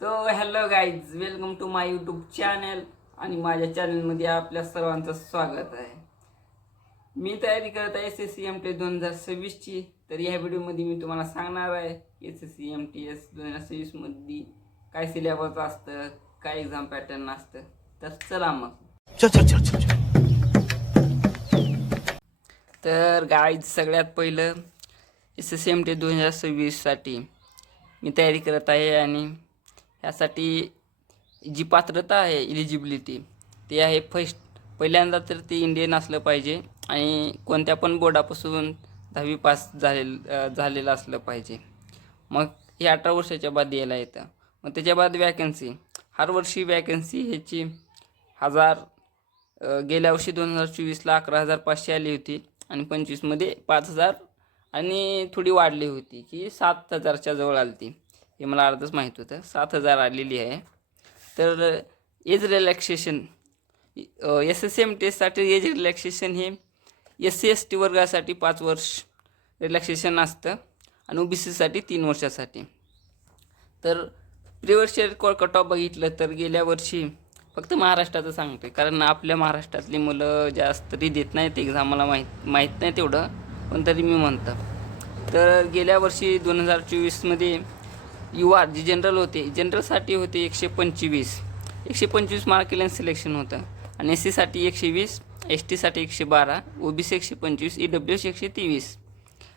तो hello guys, welcome to my YouTube channel. आणि माझ्या चॅनलमध्ये आपल्या सर्वांचं स्वागत आहे. मी तयारी करत आहे SSC-MT 2026ची. तर या व्हिडिओमध्ये मी तुम्हाला सांगणार आहे SSC-MTS 2026 मध्ये काय सिलेबस असतं, काय एक्झाम पॅटर्न असतं. तर चला मग. तर गाईज, सगळ्यात पहिलं SSC-MT 2026साठी मी तयारी करत आहे आणि ह्यासाठी जी पात्रता आहे, इलिजिबिलिटी, ते आहे पहिल्यांदा तर ते इंडियन असलं पाहिजे आणि कोणत्या पण बोर्डापासून 10वी पास झालेलं असलं पाहिजे. मग हे 18 वर्षाच्या बाद यायला येतं. मग त्याच्या बाद वॅकन्सी, हर वर्षी वॅकन्सी ह्याची गेल्या वर्षी 2024ला 11,500 आली होती आणि 25मध्ये 5,000 आणि थोडी वाढली होती की 7,000च्या जवळ आली ती. हे मला अर्धच माहीत होतं. 7,000 आलेली आहे. तर एज रिलॅक्सेशन, SSC-MTसाठी एज रिलॅक्सेशन हे SC-ST वर्गासाठी 5 वर्ष रिलॅक्सेशन असतं आणि OBCसाठी 3 वर्षासाठी. तर प्रिव्हियस इयर कट ऑफ बघितलं तर गेल्या वर्षी फक्त महाराष्ट्राचं सांगते, कारण आपल्या महाराष्ट्रातली मुलं जास्त तरी देत नाहीत एक्झाम. मला माहीत नाही तेवढं, पण तरी मी म्हणतो. तर गेल्या वर्षी 2024मध्ये UR जे जनरल होते, जनरलसाठी होते 125 मार्क केल्यानं सिलेक्शन होतं आणि SC-साठी 120, ST-साठी 112, OBC 125, EWS 123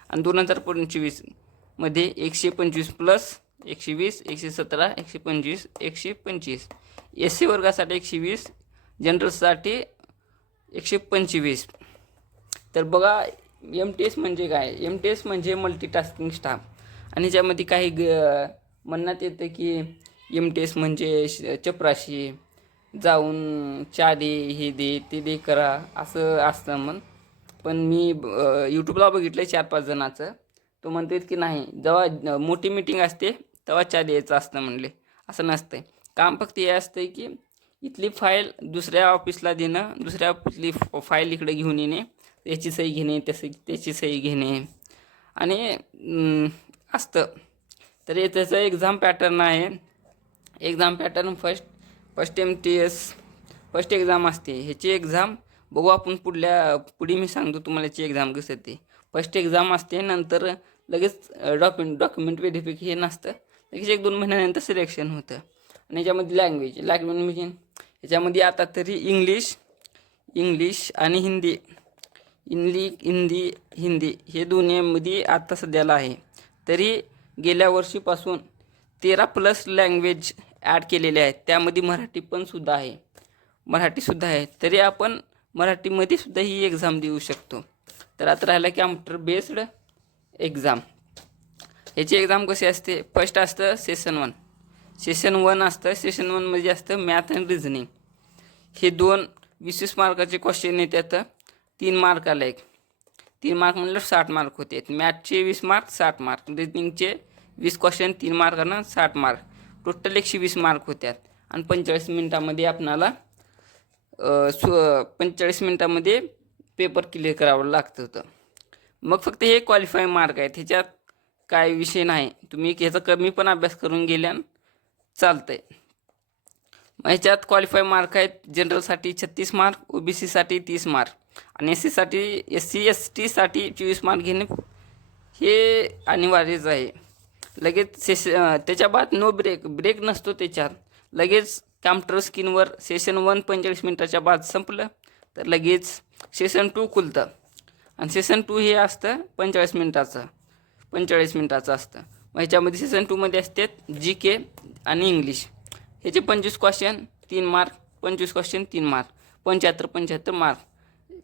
आणि 2025मध्ये 125 प्लस 120, 117, 125, 125, SC वर्गासाठी 120, जनरलसाठी 125. तर बघा, MTS म्हणजे काय? MTS म्हणजे मल्टीटास्किंग स्टाफ. आणि ज्यामध्ये काही म्हणण्यात येतं की MTS म्हणजे चपराशी जाऊन चहा दे, हे दे, ते दे करा, असं असतं. पण मी यूट्यूबला बघितलं 4-5 जणांचं. तो म्हणतात की नाही, जेव्हा मोठी मीटिंग असते तेव्हा चहा द्यायचं असतं म्हणले. असं नसतं. काम फक्त हे असतं की इथली फाईल दुसऱ्या ऑफिसला देणं, दुसऱ्या ऑफिसली फाईल इकडे घेऊन येणे, याची सही घेणे, त्याची सही घेणे आणि असतं. तर हे त्याचं एक्झाम पॅटर्न आहे. Exam pattern first MTS first exam असते. ह्याची एक्झाम बघू आपण पुढे मी सांगतो तुम्हाला याची एक्झाम कसं ते. फर्स्ट एक्झाम असते, नंतर लगेच डॉक्युमेंट व्हेरिफिकेशन असतं. लगेच 1-2 महिन्यानंतर सिलेक्शन होतं. आणि याच्यामध्ये लँग्वेज म्हणजे ह्याच्यामध्ये आता तरी इंग्लिश आणि हिंदी हे दोन्हीमध्ये आता सध्याला आहे. तरी गेल्या वर्षीपासून 13+ लँग्वेज ॲड केलेले आहेत. त्यामध्ये मराठीसुद्धा आहे. तरी आपण मराठीमध्ये सुद्धा ही एक्झाम देऊ शकतो. तर आता राहिला कॉम्प्युटर बेस्ड एक्झाम. याची एक्झाम कशी असते? फर्स्ट असतं सेशन 1 असतं. सेशन 1 मध्ये असतं मॅथ अँड रिझनिंग. हे 2 20 मार्काचे क्वेश्चन येतात. 3 मार्काला एक. 3 मार्क म्हणलं 60 मार्क होते. मॅथचे 20 मार्क, 60 मार्क. रिझनिंगचे 20 क्वेश्चन 3 मार्कानं 60 मार्क. टोटल 120 मार्क होत्यात. आणि 45 मिनिटामध्ये आपणाला 45 मिनिटामध्ये पेपर क्लिअर करावं लागतं होतं. मग फक्त हे क्वालिफाय मार्क आहेत. ह्याच्यात काय विषय नाही. तुम्ही ह्याचा कमी पण अभ्यास करून गेल्यानं चालतंय. मग ह्याच्यात क्वालिफाय मार्क आहेत. जनरलसाठी 36 मार्क, OBCसाठी 30 मार्क आणि SC-ST-साठी 24 मार्क घेणे हे अनिवार्यच आहे. लगेच त्याच्या बाद नो ब्रेक नसतो त्याच्यात. लगेच कॉम्प्युटर स्क्रीनवर सेशन 1 45 मिनिटाच्या बाद संपलं तर लगेच सेशन 2 खुलतं. आणि सेशन 2 हे असतं 45 मिनिटाचं असतं. मग ह्याच्यामध्ये सेशन 2मध्ये असतात GK आणि इंग्लिश. ह्याचे 25 question 3 mark, 25 question 3 mark, 75 mark.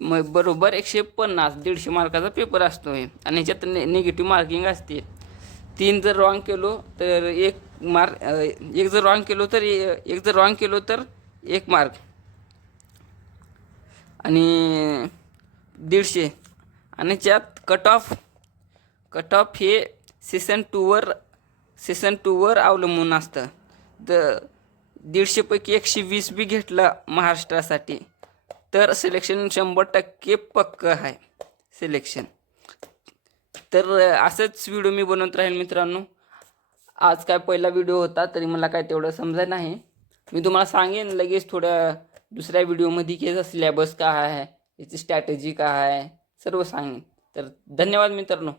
मग बरोबर 150 150 मार्काचा पेपर असतो आहे. आणि ह्याच्यात निगेटिव्ह मार्किंग असते. 3 जर रॉंग केलो तर 1 मार्क, एक जर रॉंग केलो तर 1 मार्क आणि 150. आणि त्यात कट ऑफ हे सेशन 2वर अवलंबून असतं. तर 150 पैकी 120 बी घेतला महाराष्ट्रासाठी तर सिलेक्शन 100% पक्कं आहे सिलेक्शन. तर असंच व्हिडिओ मी बनवत राहील मित्रांनो. आज काय पहिला व्हिडिओ होता तरी मला काय तेवढं समजत नाही. मी तुम्हाला सांगेन लगेच थोड्या दुसऱ्या व्हिडिओमध्ये की याचा सिलेबस काय आहे, याची स्ट्रॅटेजी काय आहे, सर्व सांगेन. तर धन्यवाद मित्रांनो.